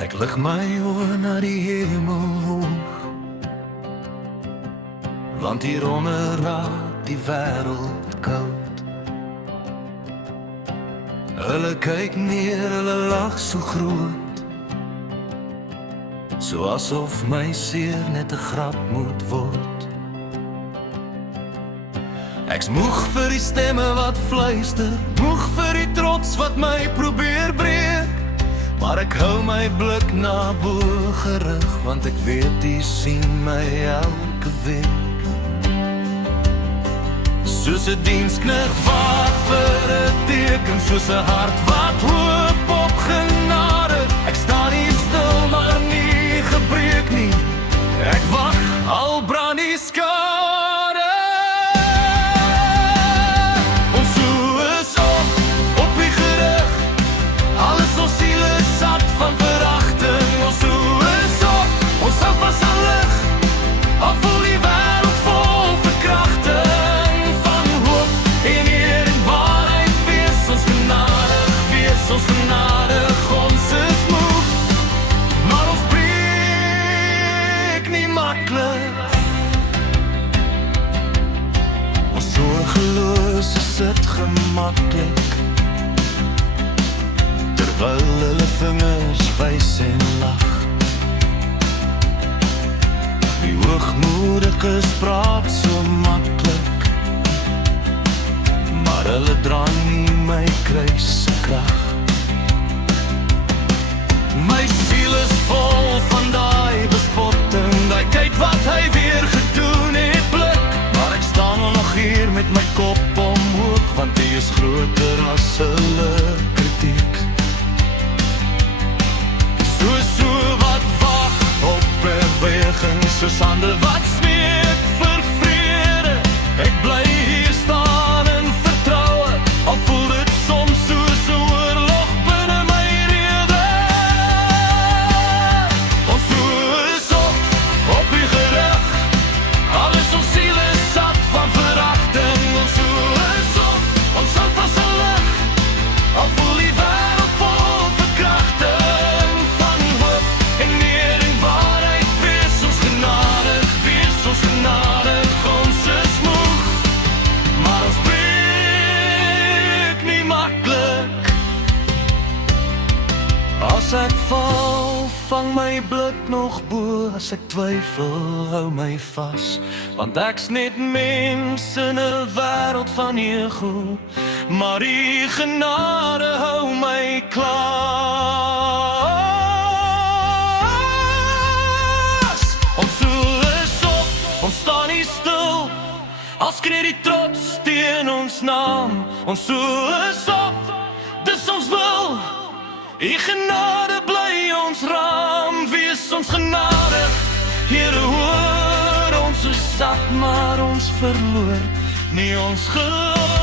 Ek lig my oor na die hemel hoog, want hieronder raak die wêreld koud. Hulle kyk neer, hulle lag so groot, so asof my seer net 'n grap moet word. Ek's moeg vir die stemme wat fluister, moeg vir die trots wat my probeer breek, maar ek hou my blik na bo gerig, want ek weet die sien my elke week. Soos 'n diensknegt wag vir 'n teken, soos 'n hart wat hoop op genade. Ek staan hier stil, maar nie gebreek nie. Ek wag, al brand die skade. Ons oë is op die gerig, alles ons siele sat van verachting. Ons oë is op, ons hou vas aan lig, al voel die wêreld vol verkrachting. Van hoop en eer en waarheid, wees ons genadig, wees ons genadig. Ons is moeg, maar ons breek nie maklik. Ons zorgelose sit gemaklik, terwyl hulle vingers wys en lag. Die hoogmoediges praat so maklik, maar hulle dra nie my kruis se krag. My siel is vol van daai bespotting, daai kyk wat hy weer gedoen het blik. Maar ek staan nog hier met my kop omhoog, want hy is groter as hulle kritiek. So wat wag op beweging, soos hande wat smeek vir vrede. Ek bly hier staan in vertroue, al voel dit soms soos 'n oorlog binne my rede. Ons oë is op die gerig, alles ons siele is sat van verachting. Ons oë is op, ons hou vas aan lig, al voel die wêreld vol verkrachting. Van hoop en eer en waarheid, wees ons genadig, wees ons genadig. Ons is moeg, maar ons breek nie maklik. As ek val, vang my blik nog bo. As ek twyfel, hou my vas, want ek's net mens in 'n wêreld van ego, maar die genade hou my klas. Ons oë is op, ons staan nie stil, al skree die trots teen ons naam. Ons oë is op, dis ons wil, die genade bly ons raam. Wees ons genadig, Here, hoor, ons is sat, maar ons verloor nie ons geloof.